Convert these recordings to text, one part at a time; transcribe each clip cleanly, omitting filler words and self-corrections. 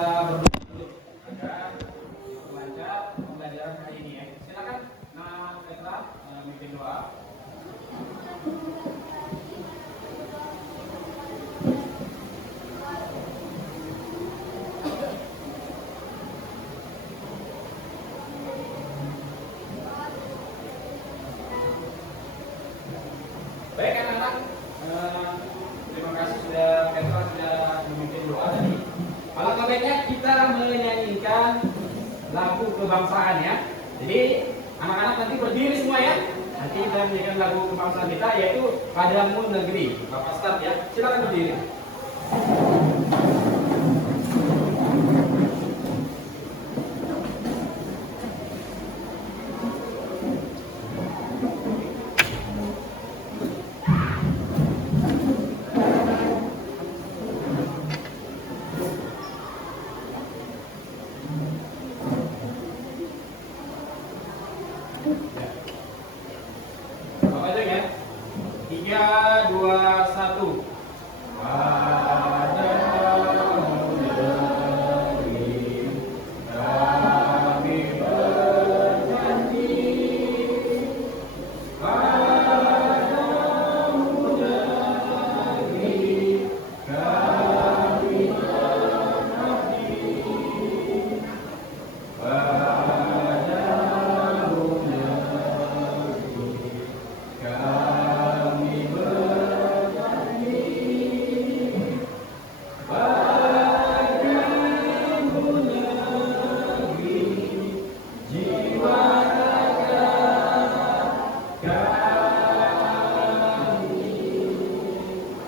berdua dulu agar lancar pembelajaran hari ini ya. Silakan Petra mimpin doa. Baik anak-anak, terima kasih Petra sudah memimpin doa tadi. Alangkah baiknya kita menyanyikan lagu kebangsaan ya. Jadi anak-anak nanti berdiri semua ya. Nanti kita menyanyikan lagu kebangsaan kita yaitu Padamu Negeri. Bapak start ya. Silakan berdiri. Bapak aja ya. 3, 2, 1.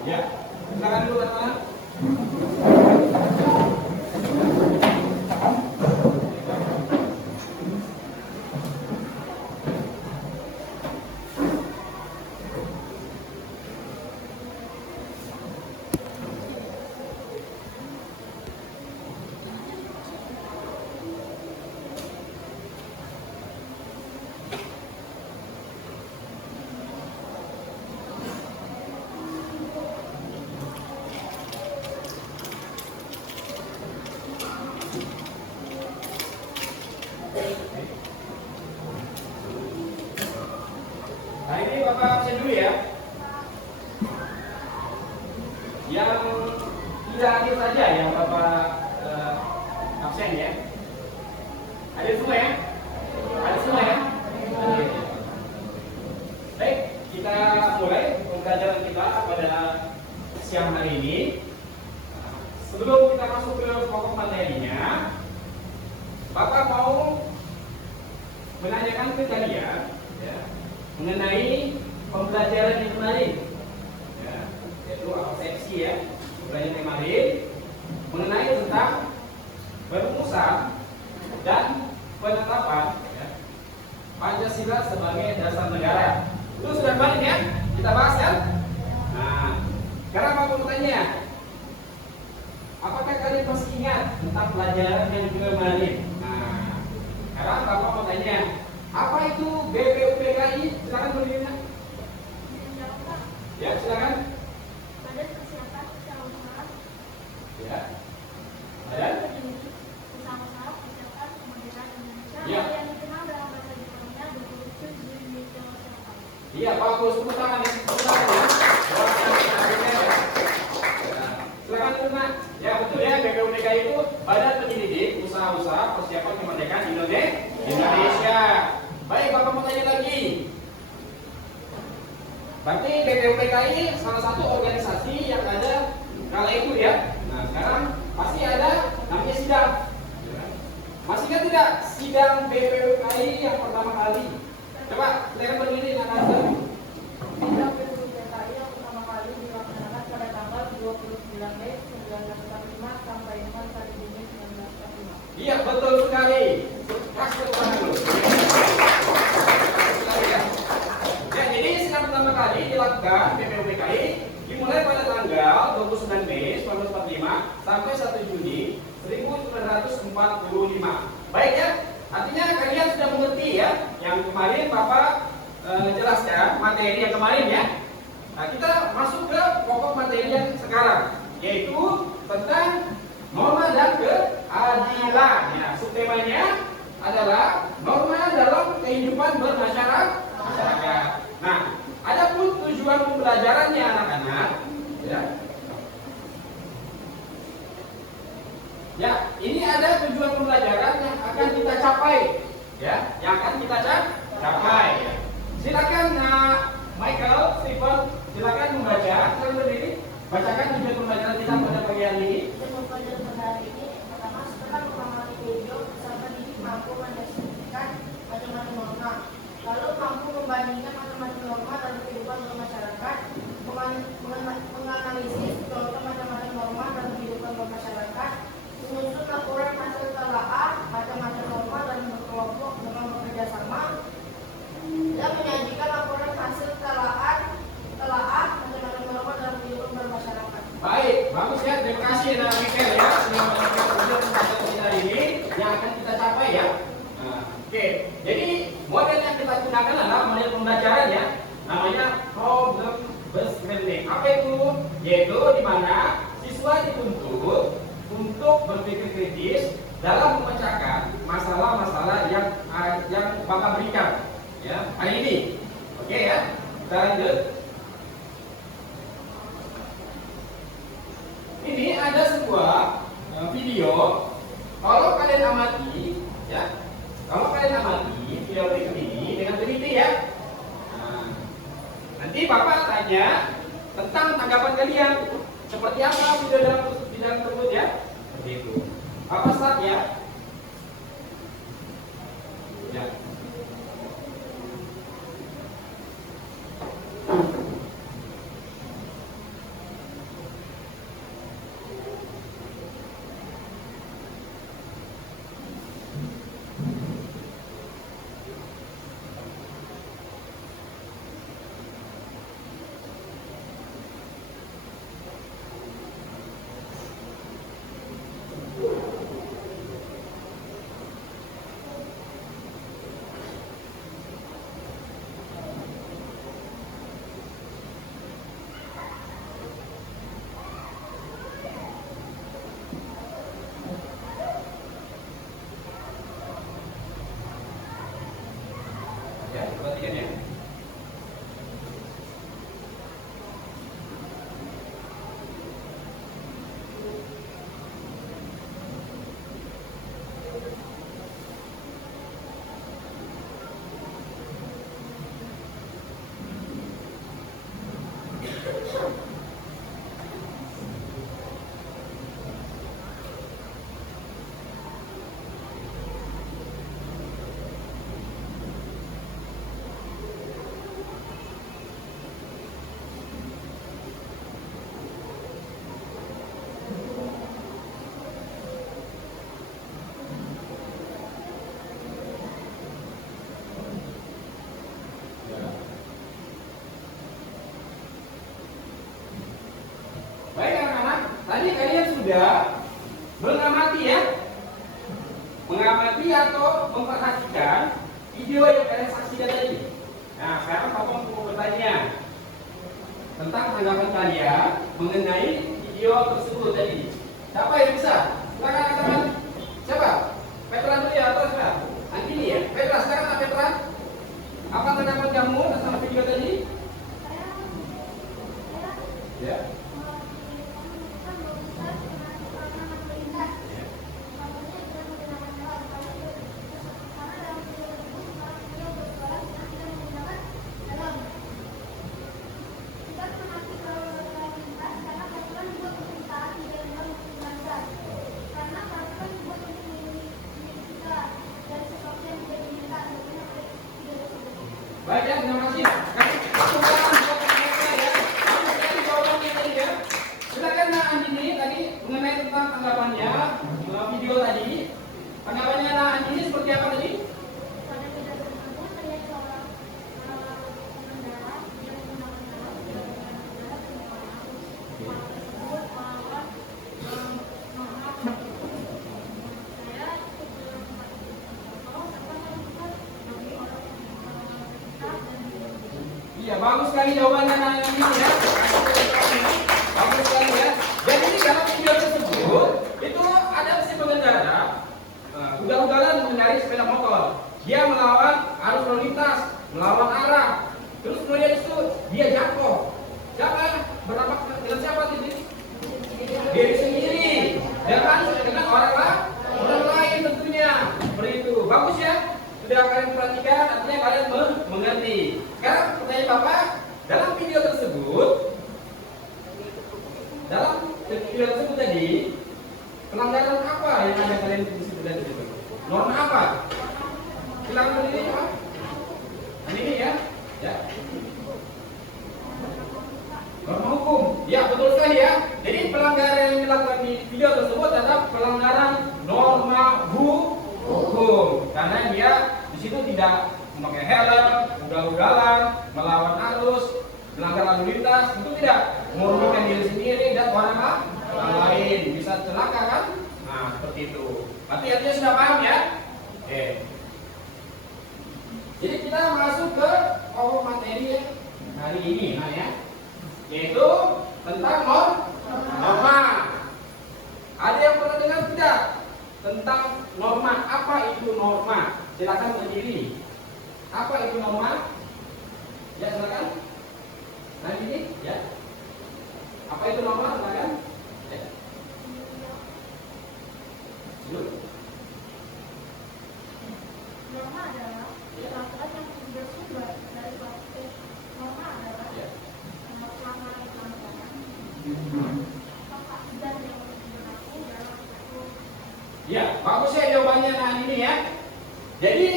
Ya, silakan dulu teman-teman. Nah ini Bapak absen dulu ya. Yang tidak hadir saja yang Bapak absen ya. Hadir semua ya? Hadir semua ya? Hadir. Baik, kita mulai pembelajaran kita pada siang hari ini. Sebelum kita masuk ke pokok materinya, Bapak mau menanyakan ke kalian ya, mengenai pembelajaran yang kemarin ya, yaitu seksi ya, pembelajaran yang kemarin mengenai tentang perumusan dan penetapan ya, Pancasila sebagai dasar negara. Itu sudah kemarin ya, kita bahas ya. Nah, sekarang Bapak mau tanya, apakah kalian masih ingat tentang pelajaran yang kemarin? Nah, sekarang Bapak mau tanya, apa itu BPUPKI? Silakan berdiri. Ya, silakan. Badan Persiapan Usaha-usaha. Ya. Badan Usaha-usaha Persiapan Kemerdekaan Indonesia. Ya. Yang dikenal dalam bahasa Jepangnya 27 Juli 1945. Iya, bagus. Tepuk tangan ya. Tepuk tangan ya. Silakan Luna. Ya, betul ya. BPUPKI itu Badan Penyelidik Usaha-usaha Persiapan Kemerdekaan Indonesia. Baik, Bapak mau tanya lagi. Berarti BPUPKI salah satu organisasi yang ada kala itu ya. Nah, sekarang pasti ada namanya sidang. Masih ingat tidak sidang BPUPKI yang pertama kali? Coba silakan berdiri anak-anak. Sidang BPUPKI yang pertama kali dilaksanakan pada tanggal 29 Mei 1945 sampai 1 Juni 1945. Iya, betul sekali. Kasih tepuk tangan dulu. Ya, jadi sidang pertama kali dilakukan BPUPKI dimulai pada tanggal 29 Mei 1945 sampai 1 Juni 1945. Baik ya, artinya kalian sudah mengerti ya. Yang kemarin Bapak jelaskan materi yang kemarin ya. Nah, kita masuk ke pokok materi yang sekarang, yaitu tentang norma dan keadilan. Ya, subtemanya adalah norma dalam kehidupan bermasyarakat. Nah, adapun tujuan pembelajarannya anak-anak, ya. Ya, ini ada tujuan pembelajaran yang akan kita capai, ya, yang akan kita capai. Ya. Silakan, Michael, Stephen, silakan membaca. Silakan berdiri. Bacakan tujuan pembelajaran kita pada pagi hari ini. Tujuan pembelajaran pada hari ini pertama setelah mengamati video bersama didik mampu mendeskripsikan macam-macam norma, lalu mampu membandingkan macam-macam norma dalam kehidupan bermasyarakat, menganalisis contoh macam-macam norma dalam kehidupan bermasyarakat, menyusun laporan hasil telaah macam-macam norma dalam berkelompok dengan bekerja sama, dan menyajikan laporan hasil telaah macam-macam norma dalam kehidupan bermasyarakat. Baik, bagus ya. Terima kasih Michael ya. Sudah memberikan tujuan pembelajaran kita hari ini yang akan kita capai ya. Oke, jadi model yang kita gunakan adalah model pembelajaran ya. Namanya problem based learning. Apa itu? Yaitu di mana siswa dituntut untuk berpikir kritis dalam memecahkan masalah-masalah yang Bapak berikan ya hari ini. Oke ya. Kita lanjut. Ini ada sebuah video. Kalau kalian amati, ya, kalau kalian amati video berikut ini dengan teliti ya. Nanti Bapak tanya tentang tanggapan kalian. Seperti apa video dalam tersebut ya? Seperti itu. Bapak start ya. Ya. Ya, perhatikan ya. Baik anak-anak, tadi kalian sudah mengamati ya, mengamati atau memperhatikan video yang kalian saksikan tadi. Nah, sekarang Bapak mau bertanya tentang tanggapan kalian mengenai video tersebut tadi. Siapa yang bisa? Silakan teman. Siapa? Petra dulu ya atau siapa? Antini ya. Petra, sekarang Petra. Apa tanggapan kamu tentang video tadi? Ya. Baik ya, terima kasih. Kasih kesempatan buat mereka ya. Kamu tadi jawabannya tadi ya. Silakan Nak Andini tadi mengenai tentang tanggapannya video tadi. Tanggapannya Nak Andini seperti apa tadi? Iya, bagus sekali jawabannya Nak Andini ya. Bagus sekali ya. Jadi dalam video tersebut itu ada si pengendara melawan arah. Terus kemudian itu dia jatuh. Siapa? Berdampak dengan siapa ini? Diri sendiri. Dengan orang lain tentunya. Seperti itu. Bagus ya? Sudah kalian perhatikan, artinya kalian mengerti. Sekarang pertanyaan Bapak, dalam video tersebut tadi, pelanggaran apa yang ada kalian di situ dan itu? Norma apa? Silakan berdiri Pak. Ini ya. Ya. Norma hukum. Ya, betul sekali ya. Jadi pelanggaran yang dilakukan di video tersebut adalah pelanggaran norma hukum. Karena dia di situ tidak memakai helm, ugal-ugalan, melawan arus, melanggar lalu lintas, itu tidak merugikan diri sendiri dan orang lain, bisa celaka kan? Nah, seperti itu. Artinya sudah paham ya? Oke. Jadi kita masuk ke pokok materi hari ini, ya, yaitu tentang norma. Ada yang pernah dengar tidak tentang norma? Apa itu norma? Silakan berdiri. Apa itu norma? Ya, silakan. Nah ini, ya. Apa itu norma? Silakan. Ya. Norma adalah peraturan yang bersumber dari suatu norma adalah pelanggaran dan yang berlaku dalam suatu. Ya, bagus ya jawabannya. Nah ini ya. Jadi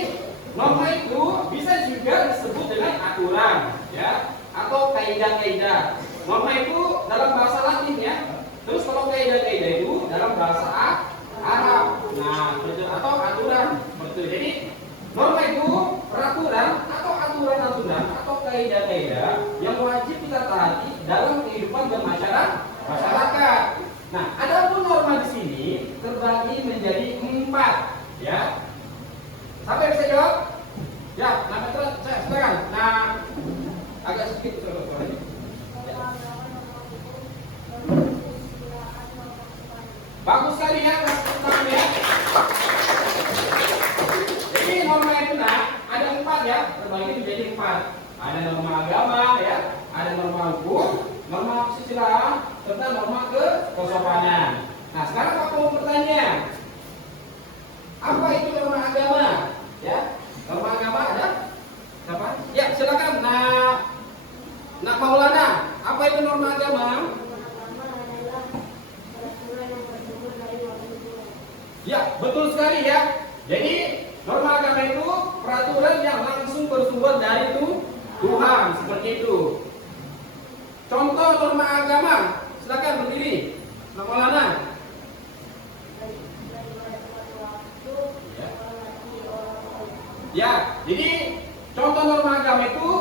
norma itu bisa juga disebut dengan aturan, ya, atau kaidah-kaidah. Norma itu dalam bahasa Latin ya. Terus kalau kaidah-kaidah itu dalam bahasa Arab. Nah, betul, atau aturan. Betul. Jadi norma itu peraturan atau aturan-aturan atau kaidah-kaidah yang wajib kita taati dalam kehidupan bermasyarakat. Nah, adapun norma di sini terbagi menjadi 4, ya. Sampai bisa jawab? Ya, nah terus saya silakan. Nah, agak sedikit suaranya. Bagus sekali ya, paham ya. Jadi norma itu ada 4 ya, terbagi menjadi 4. Ada norma agama ya, ada norma hukum, norma kesusilaan, serta norma kesopanan. Nah, sekarang aku mau bertanya, apa itu norma agama? Ya, norma agama ada apa? Ya, silakan. Nah, Maulana, apa itu norma agama? Ya, betul sekali ya. Jadi norma agama itu peraturan yang langsung bersumber dari Tuhan, seperti itu. Contoh norma agama, silakan berdiri. Nah, Maulana. Ya, jadi contoh norma agama itu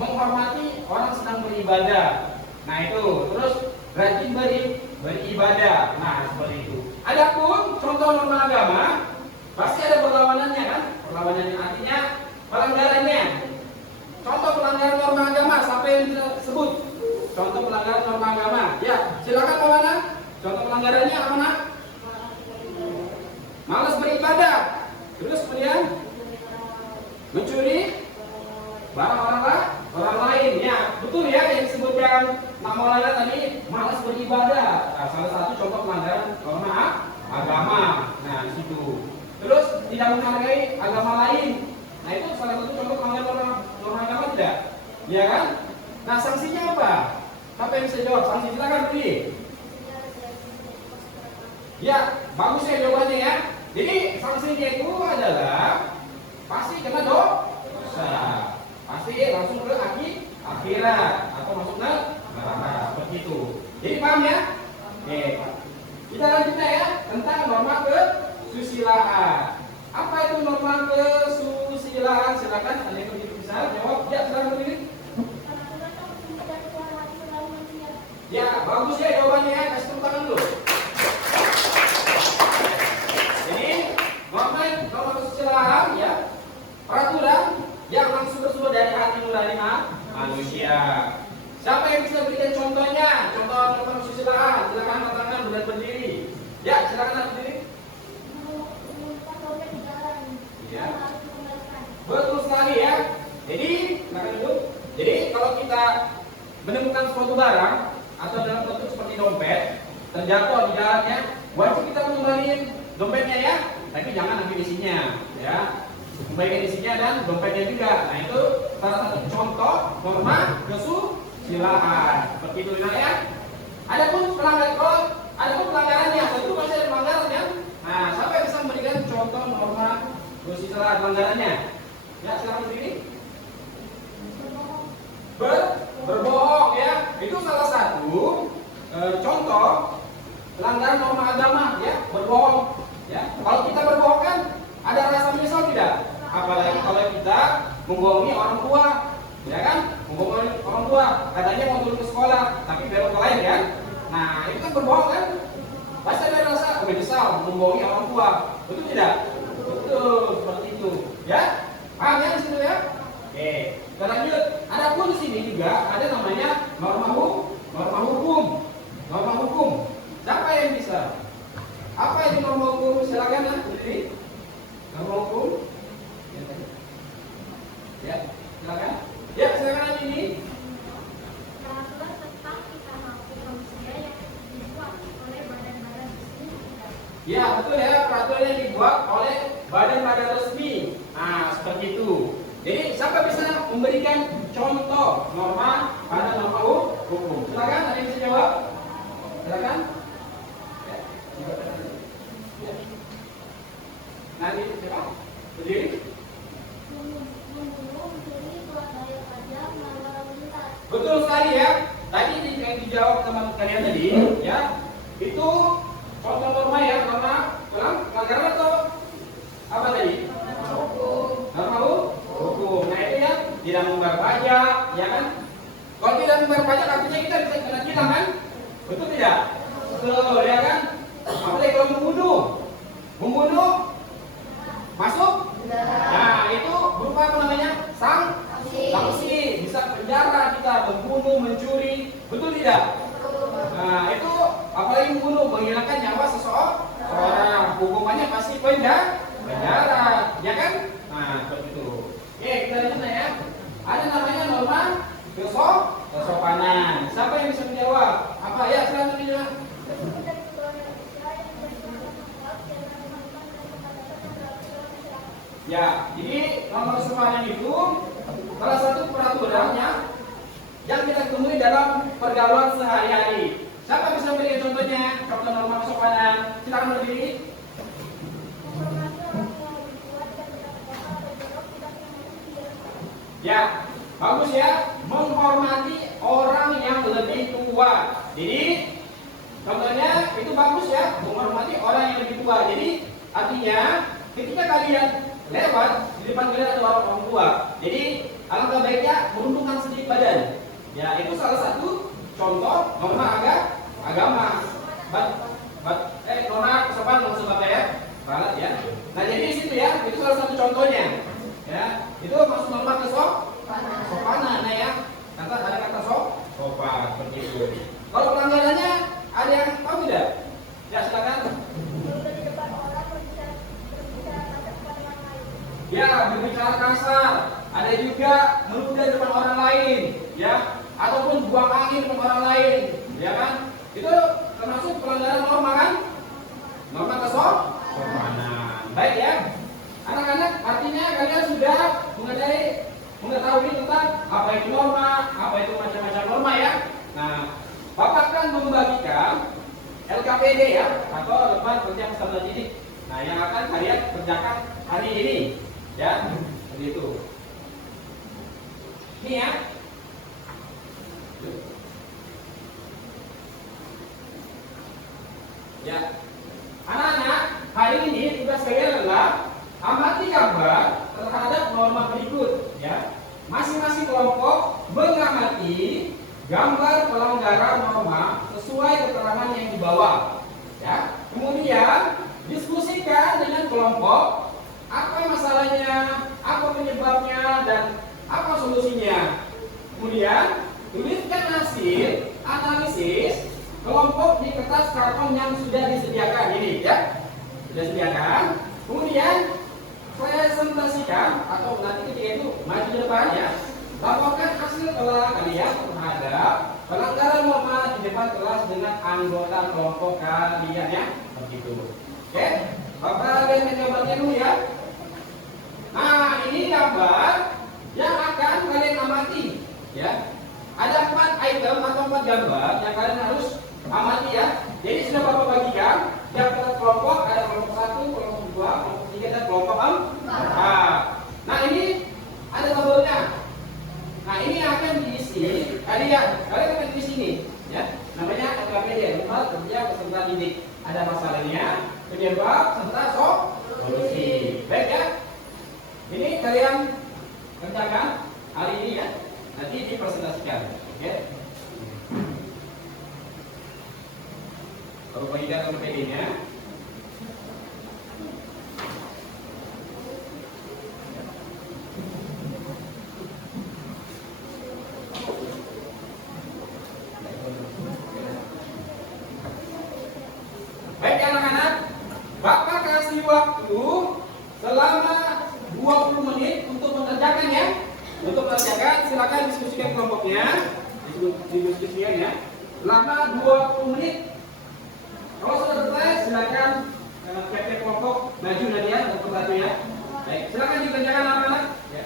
menghormati orang sedang beribadah. Nah itu, terus rajin beribadah. Nah seperti itu. Adapun contoh norma agama pasti ada perlawanannya kan? Perlawanannya artinya pelanggarannya. Contoh pelanggaran norma agama siapa yang disebut? Contoh pelanggaran norma agama. Ya, silakan Maulana. Contoh pelanggarannya apa nak? Malas beribadah. Terus kemudian mencuri barang orang lain. Ya, betul ya yang disebutkan Pak Maulana tadi, malas beribadah. Nah, salah satu contoh pelanggaran norma agama. Nah, di situ. Terus tidak menghargai agama lain. Nah, itu salah satu contoh pelanggaran norma agama tidak? Ya kan? Nah, sanksinya apa? Siapa yang bisa jawab? Sanksi silakan beri. Ya, bagus ya jawabannya ya. Jadi sanksinya itu adalah pasti kena dosa, pasti langsung ke akhirat atau masuk ke neraka, seperti itu. Jadi paham ya? Oke, kita lanjutnya ya tentang norma kesusilaan. Apa itu norma kesusilaan? Silakan ada yang begitu bisa jawab. Ya, silakan berdiri. Ya, bagus ya jawabannya ya. Kasih tepuk tangan dulu. Jadi norma kesusilaan ya, peraturan yang langsung bersumber dari hati nurani manusia. Siapa yang bisa berikan contohnya? Contoh norma kesusilaan. Silakan angkat tangan dan berdiri. Ya, silakan berdiri. Ya. Betul sekali ya. Jadi dalam suatu barang atau dalam bentuk seperti dompet terjatuh di jalannya, wajib kita mengembalikan dompetnya ya, tapi jangan ambil isinya ya, kembalikan isinya dan dompetnya juga. Nah itu salah satu contoh norma kesusilaan seperti itu ya. Adapun pelanggarannya tentu masih ada pelanggarannya. Nah siapa yang bisa memberikan contoh norma kesusilaan pelanggarannya? Ya silakan berdiri. Berbohong ya, itu salah satu contoh pelanggaran norma agama ya, berbohong ya. Kalau kita berbohong kan ada rasa menyesal tidak? Apalagi kalau kita membohongi orang tua, ya kan? Membohongi orang tua, katanya mau turun ke sekolah, tapi belok ke lain kan? Nah itu kan berbohong kan? Pasti ada rasa menyesal membohongi orang tua, betul tidak? Betul, seperti itu ya. Paham ya di situ ya? Oke, kita lanjut. Adapun di sini juga ada namanya norma hukum. Norma hukum. Siapa yang bisa? Apa itu norma hukum? Silakan ya, berdiri. Norma hukum. Ya, silakan. Ya, silakan aja ini. Peraturan tentang tingkah laku manusia yang dibuat oleh badan-badan resmi. Ya, betul ya. Peraturan yang dibuat oleh badan-badan resmi. Nah, seperti itu. Jadi, siapa bisa memberikan contoh norma pada norma hukum? Silakan, ada yang bisa jawab? Silakan. Ya, ya. Nanti siapa? Berdiri. Membunuh, mencuri, buat bayar pajak, melanggar lalu lintas. Betul sekali ya. Tadi yang dijawab teman kalian tadi, ya. Itu contoh norma ya, norma pelanggaran atau apa tadi? Norma hukum. Nah itu ya, tidak membayar pajak, ya kan? Kalau tidak membayar pajak, artinya kita bisa kena tilang kan? Betul tidak? Betul, ya kan? Apalagi kalau membunuh masuk? Nah itu berupa apa namanya? Sanksi. Bisa penjara kita, membunuh, mencuri, betul tidak? Nah itu apalagi membunuh, menghilangkan nyawa seseorang, hukumannya pasti penjara, ya kan? Nah seperti itu. Oke, kita lanjut ya. Ada namanya norma kesopanan. Siapa yang bisa menjawab? Apa ya? Silakan dijawab. Ya, jadi norma kesopanan itu salah satu peraturannya yang kita temui dalam pergaulan sehari-hari. Siapa bisa memberikan contohnya? Contoh norma kesopanan. Silakan berdiri. Ya, bagus ya. Menghormati orang yang lebih tua. Jadi, contohnya itu bagus ya. Menghormati orang yang lebih tua. Jadi, artinya ketika kalian lewat di depan kalian ada orang tua. Jadi, alangkah baiknya merundukkan sedikit badan. Ya, itu salah satu contoh norma agama. Norma kesopanan maksud Bapak ya. Barat ya. Nah, jadi di situ ya, itu salah satu contohnya. Ya, itu maksud norma kesopanan ya. Ada kata sopan seperti itu. Kalau pelanggarannya ada yang tahu tidak? Ya, silakan. Ya, berbicara kasar. Ada juga meludah depan orang lain, ya, ataupun buang angin depan orang lain, ya kan? Itu termasuk pelanggaran norma kan? Norma kesopanan. Baik ya. Anak-anak, artinya kalian sudah mengetahui tentang apa itu norma, apa itu macam-macam norma ya. Nah, Bapak akan membagikan LKPD ya, atau lembar kerja peserta didik. Nah, yang akan kalian kerjakan hari ini, ya, begitu. Ini ya. Ya, anak-anak, hari ini tugas kalian adalah amati gambar terhadap norma berikut ya. Masing-masing kelompok mengamati gambar pelanggaran norma sesuai keterangan yang di bawah ya. Kemudian diskusikan dengan kelompok apa masalahnya, apa penyebabnya, dan apa solusinya. Kemudian tuliskan hasil analisis kelompok di kertas karton yang sudah disediakan ini ya. Sudah disediakan. Kemudian presentasikan atau nanti ketika itu maju ke depan ya, laporkan hasil telah kalian terhadap pelanggaran norma di depan kelas dengan anggota kelompok kalian ya, begitu. Oke, Bapak lihat gambarnya dulu ya. Nah, ini gambar yang akan kalian amati ya. Ada 4 item atau 4 gambar yang kalian harus amati ya. Jadi sudah Bapak bagikan tiap kelompok, ada kelompok 1, kelompok 2, kelompok 3 dan kelompok 4. Nah, ini ada tabelnya. Nah, ini akan diisi. Kalian akan diisi ini ya. Namanya LKPD, tempat kerja peserta didik. Ada masalahnya, penyebab serta solusi. Baik ya. Ini kalian kerjakan hari ini ya. Nanti dipresentasikan. Oke. Kalau bagikan LKPD-nya. Baik anak-anak, Bapak kasih waktu selama 20 menit untuk mengerjakan ya. Untuk mengerjakan silakan diskusikan kelompoknya, diskusikan ya. Selama 20 menit. Kalau sudah selesai silakan tiap kelompok maju dan ya untuk satu ya. Baik, silakan dikerjakan anak-anak. Ya.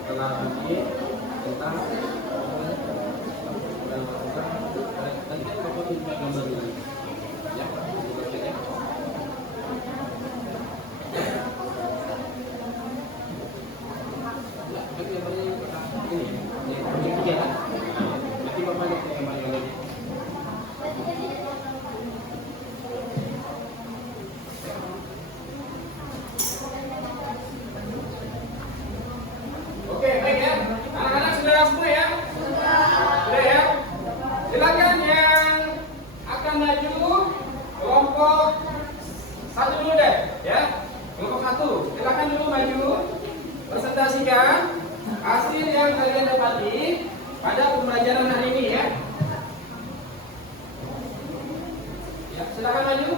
Setelah nanti tentang tadi kan Bapak tunjuk gambar dulu. Ya, ya. Tapi gambarnya ini tiga kan? Nanti Bapak lihat gambar yang lain. Oke, baik ya. Anak-anak sudah semua ya? Sudah ya? Silakan yang akan maju kelompok satu dulu deh, ya. Kelompok satu, silakan dulu maju, presentasikan hasil yang kalian dapati pada pembelajaran hari ini ya. Ya, silakan maju.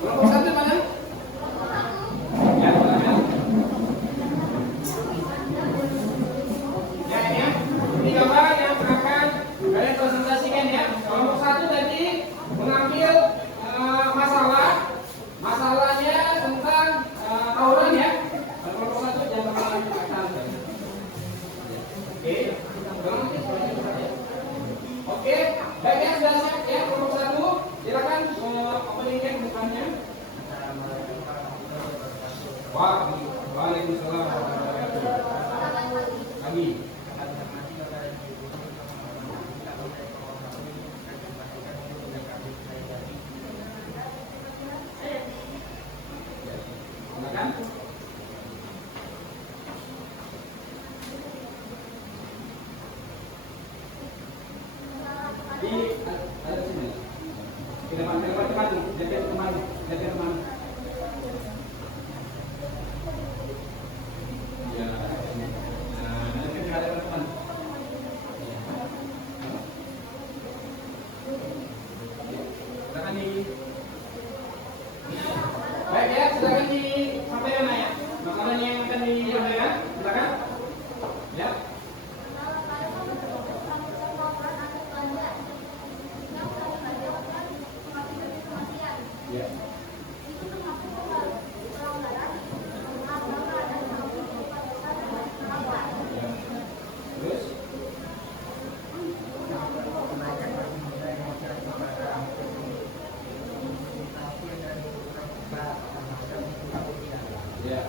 Kelompok satu mana? Ya, silakan. Ya, ini ya. Ini gambar yang akan kalian presentasikan ya. Kelompok satu tadi mengambil masalahnya tentang tawuran ya. Kelompok satu jangan mengatakan. Oke, baik ya, sudah siap ya kelompok satu. Silakan openingnya ke depannya. Waalaikumsalam warahmatullahi wabarakatuh. Lagi. Silakan. Di ada sini. Ke depan, jadi teman. Ya. Nah, nanti ada teman. Silakan di. Baik ya, silakan disampaikan ya. Masalahnya yang akan disampaikan, silakan. Ya. Ya. Terus? Ya.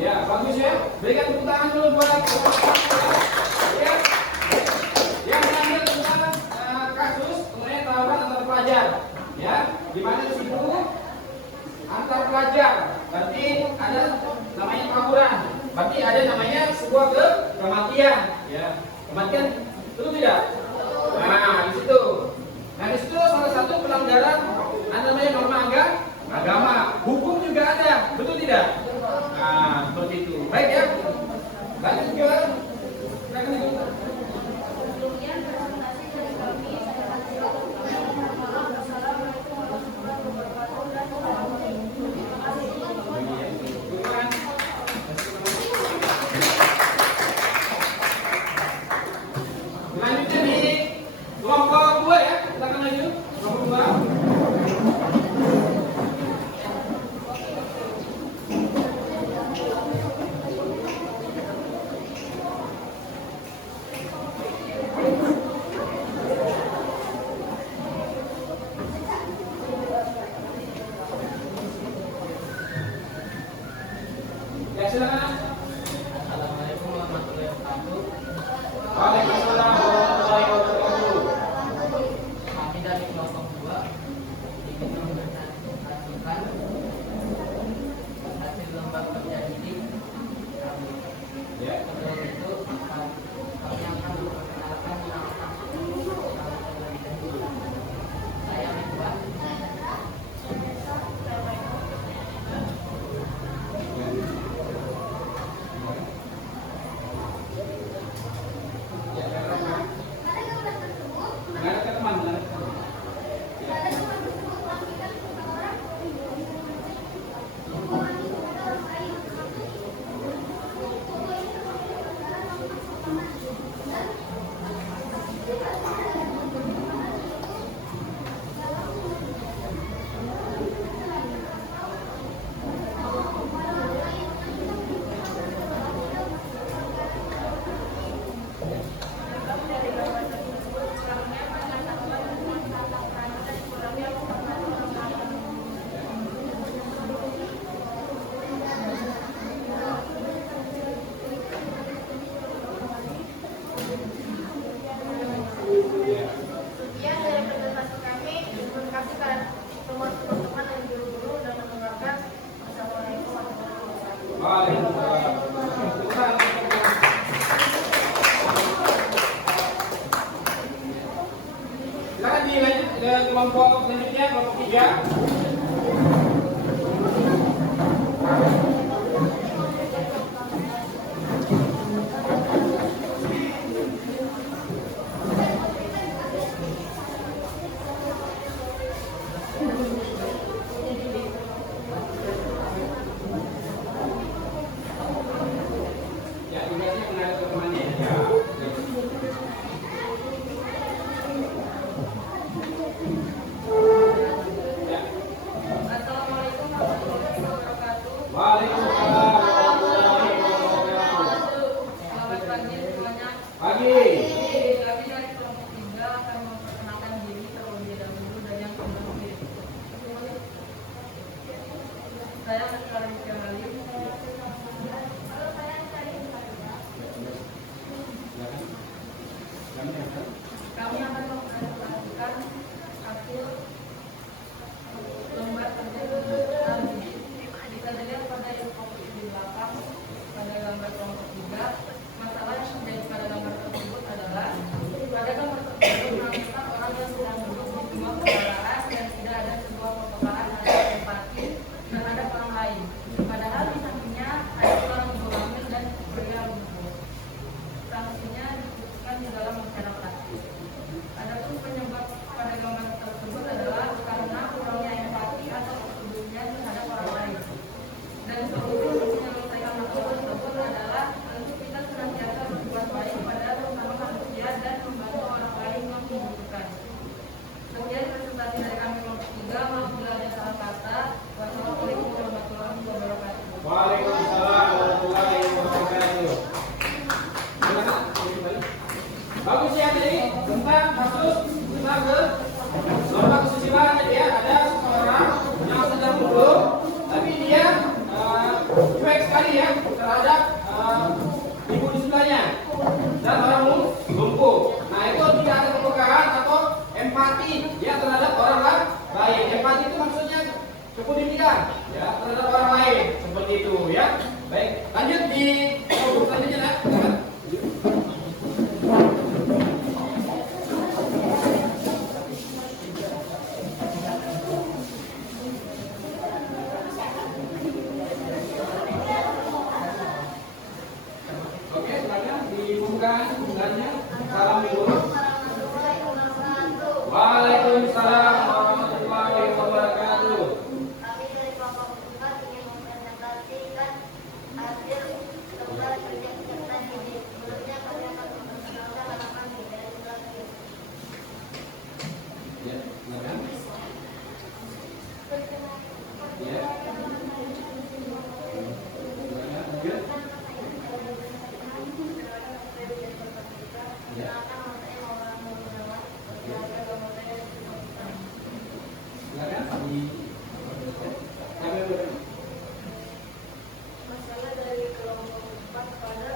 Ya, bagus ya. Berikan tepuk tangan dulu buat ya. Yang mengambil tentang kasus mengenai tawuran antar pelajar. Ya, di mana di situ antar pelajar. Berarti ada namanya tawuran. Berarti ada namanya sebuah kematian. Ya, kematian betul tidak? Nah, di situ. Nah, di situ salah satu pelanggaran namanya norma agama. Hukum juga ada, betul tidak? Nah, seperti itu. Baik ya. Lanjut juga. Silakan ibu. Demikian presentasi dari kami. Wassalamualaikum warahmatullahi wabarakatuh dan terima kasih. Selanjutnya di kelompok 2 ya. Silakan maju. Kelompok 2. Ya, silakan. Assalamualaikum warahmatullahi wabarakatuh. Waalaikumsalam warahmatullahi wabarakatuh. Kami dari kelompok 2 ingin mempresentasikan hasil lomba kerja didik kami. Ya. Sebelum itu kami akan memperkenalkan nama kami terlebih dahulu. Saya Ridwan. Ya, Waalaikumsalam. Silakan dilanjut ke kelompok selanjutnya, kelompok 3. Ya, tugasnya menghadap ke temannya. Ya. Ya. Assalamualaikum warahmatullahi wabarakatuh. Waalaikumsalam warahmatullahi wabarakatuh. Selamat pagi semuanya. Pagi. Kami dari kelompok 3 akan memperkenalkan diri terlebih dahulu dan yang terakhir. Saya Karim Kemalin. Kami akan mempresentasikan hasil lembar kerja nanti. Bisa dilihat pada info di belakang pada gambar kelompok 3. Masalah yang terjadi pada gambar tersebut adalah pada gambar tersebut menampilkan orang yang sedang duduk di sebuah kendaraan dan tidak ada sebuah kepekaan atau empati terhadap orang lain. Padahal di sampingnya ada orang ibu hamil dan pria lumpuh. Sanksinya diputuskan di dalam masyarakat. Adapun penyebab pada gambar tersebut adalah karena kurangnya empati atau kepedulian terhadap orang lain. Dan solusi untuk menyelesaikan masalah tersebut adalah tentu kita senantiasa berbuat baik pada sesama manusia dan membantu orang lain yang membutuhkan. Sekian presentasi dari kami kelompok 3. Maaf bila ada salah kata. Wassalamualaikum warahmatullahi wabarakatuh. Waalaikumsalam warahmatullahi wabarakatuh. Silakan. Bagus ya tadi tentang kasus tentang lomba kesusilaan tadi ya, ada seseorang yang sedang duduk tapi dia cuek sekali ya terhadap ibu di sebelahnya dan orang lumpuh. Nah itu tidak ada kepekaan atau empati ya terhadap orang lain. Empati itu maksudnya kepedulian ya terhadap orang lain seperti itu ya. Baik, lanjut di kelompok selanjutnya nak. Oke, silakan dibuka sebenarnya. Salam dulu. Waalaikumsalam warahmatullahi wabarakatuh. Kami dari kelompok 4 ingin mempresentasikan hasil lembar kerja peserta didik. Sebelumnya kami akan memperkenalkan anak kami dari kelas 3. Ya, silakan. Ya. Ya. Silakan di kami Masalah dari kelompok 4 pada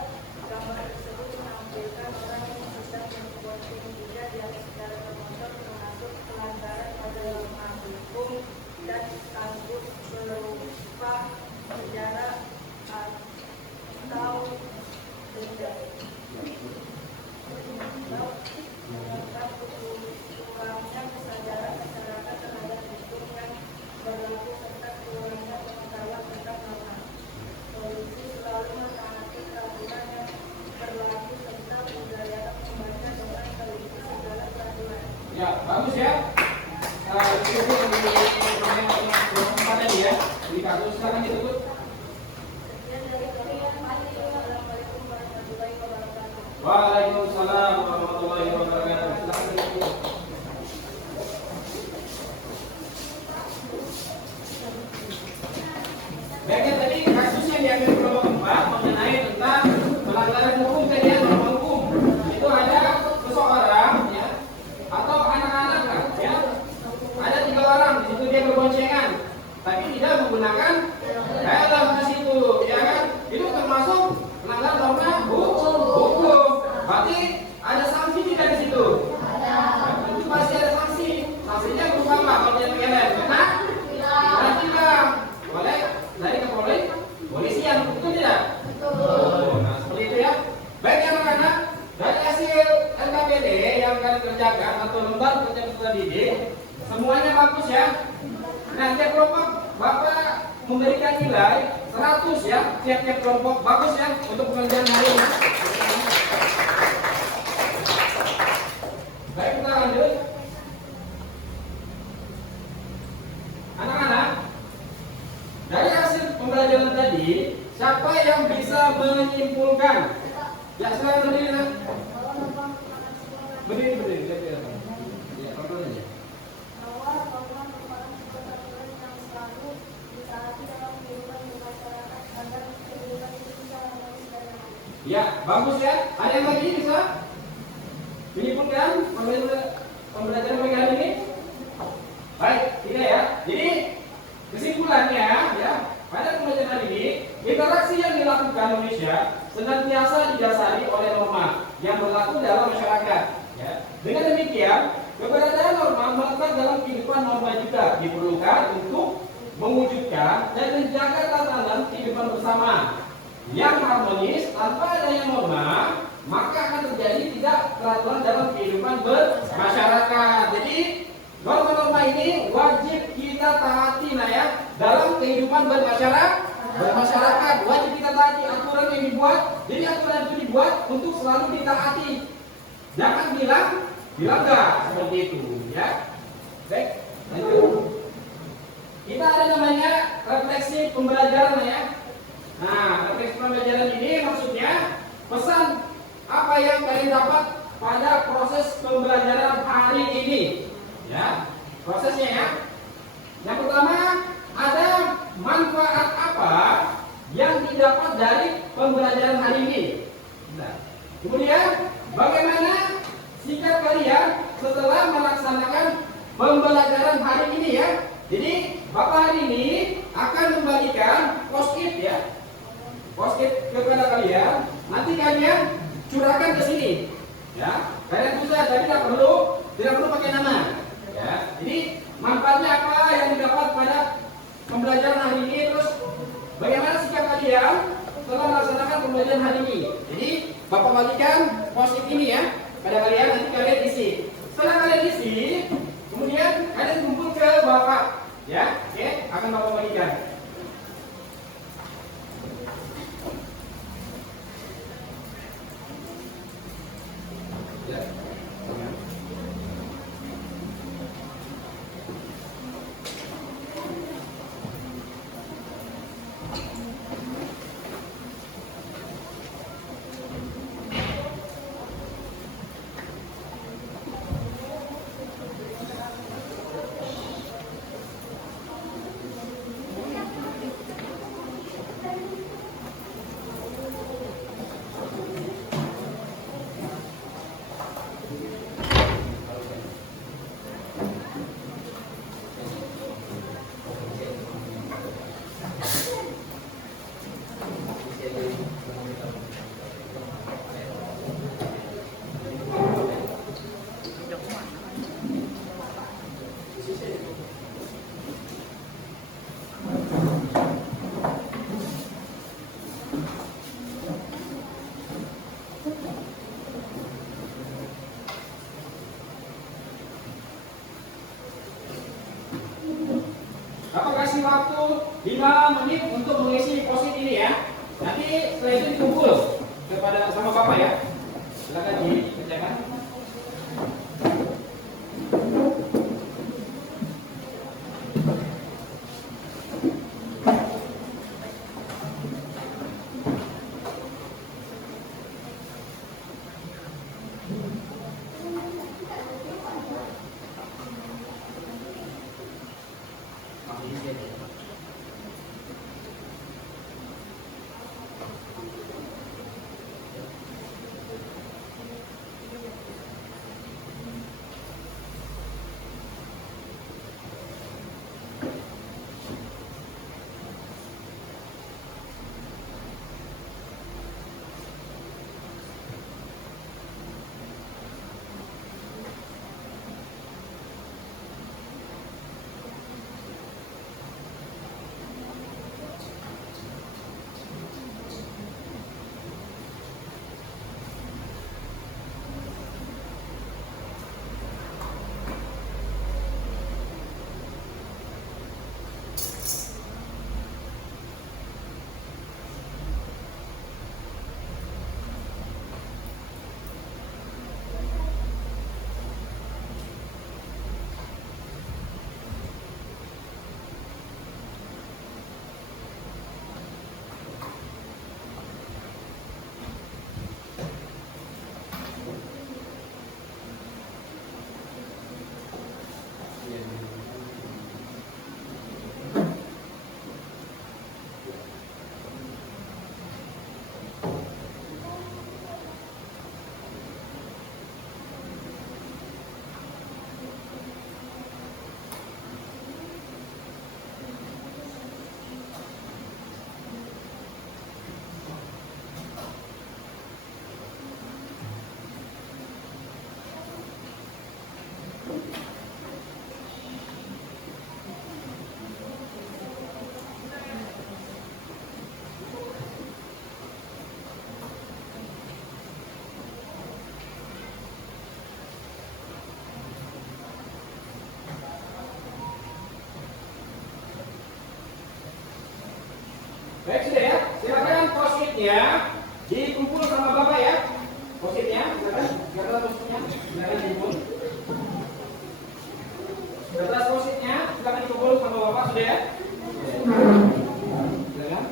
gambar tersebut menampilkan orang yang sedang membuat film tidak di atas kendaraan motor termasuk pelanggaran pada norma hukum dan kasus berupa penjara atau denda. Menyebabkan kurangnya kesadaran masyarakat terhadap hukum yang berlaku serta kurangnya pengetahuan tentang norma. Polisi selalu mentaati peraturan yang berlaku serta mengupayakan membaca dengan teliti segala peraturan. ya, bagus ya. Itu di ya. Di kasus sekarang disebut. Sekian dari kami. Assalamualaikum warahmatullahi wabarakatuh. Waalaikumsalam warahmatullahi wabarakatuh. Silakan dilanjut. Baiknya tadi kasus yang diambil di kelompok 4 mengenai tentang pelanggaran hukum tadi ya, norma hukum. Itu ada seseorang ya atau anak-anak lah ya. Ada 3 orang di situ dia berboncengan, tapi tidak menggunakan helm di situ, ya kan? Itu termasuk melanggar norma hukum. Berarti ada sanksi tidak di situ. 100 ya, tiap-tiap kelompok. Bagus ya untuk pengerjaan hari ini. Baik, kita lanjut. Anak-anak, dari hasil pembelajaran tadi, siapa yang bisa menyimpulkan? Ya, silakan berdiri. Nah. Berdiri. Ya, tonton aja. Bahwa bangunan merupakan sebuah aturan yang selalu ditaati dalam kehidupan bermasyarakat agar kehidupan itu bisa harmonis dan aman. Ya, bagus ya. Ada yang lagi bisa menyimpulkan pembelajaran pagi hari ini? Baik, tidak ya. Jadi kesimpulannya ya, pada pembelajaran hari ini, interaksi yang dilakukan Indonesia senantiasa didasari oleh norma yang berlaku dalam masyarakat. Ya. Dengan demikian, keberadaan norma melekat dalam kehidupan norma juga diperlukan untuk mewujudkan dan menjaga tatanan kehidupan bersama yang harmonis. Tanpa adanya norma, maka akan terjadi tidak peraturan dalam kehidupan bermasyarakat. Jadi norma-norma ini wajib kita taati ya dalam kehidupan bermasyarakat. Wajib kita taati aturan yang dibuat. Jadi aturan itu dibuat untuk selalu ditaati. Jangan bilang enggak seperti itu ya. Baik, lanjut. Kita ada namanya refleksi pembelajaran ya. Nah, refleksi pembelajaran ini maksudnya pesan apa yang kalian dapat pada proses pembelajaran hari ini. Ya, prosesnya ya. Yang pertama, ada manfaat apa yang didapat dari pembelajaran hari ini. Nah, kemudian bagaimana sikap kalian setelah melaksanakan pembelajaran hari ini ya. Jadi Bapak hari ini akan membagikan post-it ya. Post-it kepada kalian. Nanti kalian curahkan ke sini. Ya, kalian bisa tapi tidak perlu pakai nama. Ya, jadi manfaatnya apa yang didapat pada pembelajaran hari ini, terus bagaimana sikap kalian setelah melaksanakan pembelajaran hari ini. Jadi Bapak bagikan post-it ini ya pada kalian, nanti kalian isi. Setelah kalian isi, kemudian kalian kumpul ke Bapak ya. Oke, akan Bapak bagikan. Ya. Bapak kasih waktu 5 menit untuk mengisi post-it ini ya. Nanti setelah itu dikumpul kepada sama Bapak ya. Silakan dikerjakan. Post-itnya dikumpul sama Bapak ya. Post-itnya, kertas post-itnya, silakan dikumpul. Kertas post-itnya, silakan dikumpul sama Bapak sudah ya. Silakan.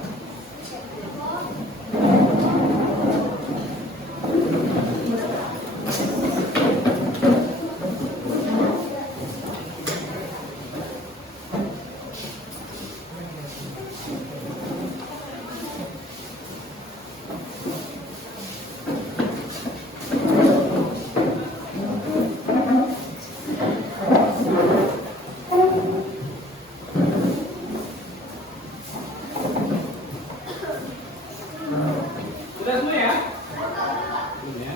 Sudah semua ya? Belum ya?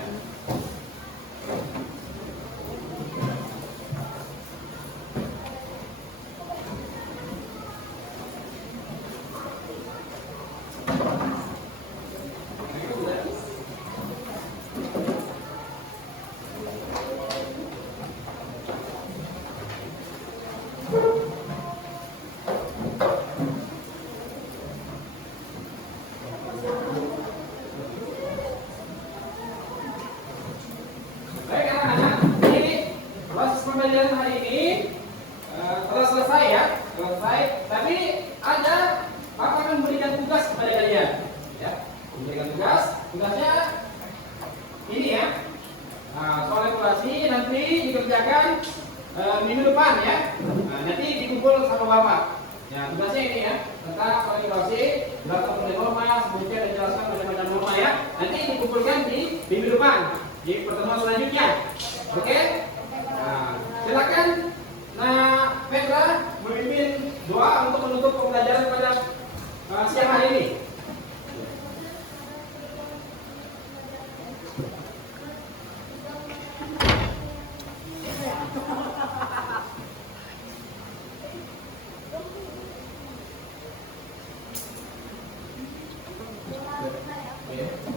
Baik anak-anak, ini proses pembelajaran hari ini telah selesai ya, selesai. Tapi ada Bapak akan memberikan tugas kepada kalian, ya, memberikan tugas. Tugasnya ini ya, soal evaluasi nanti dikerjakan minggu depan ya. Nanti dikumpul sama Bapak. Ya, tugasnya ini ya, tentang soal evaluasi, berapa oleh norma, sebutkan dan jelaskan bagaimana norma ya. Nanti dikumpulkan di minggu depan. Di pertemuan selanjutnya, oke? Nah, silakan. Nah, Petra memimpin doa untuk menutup pembelajaran pada siang hari ini. Doa apa ya?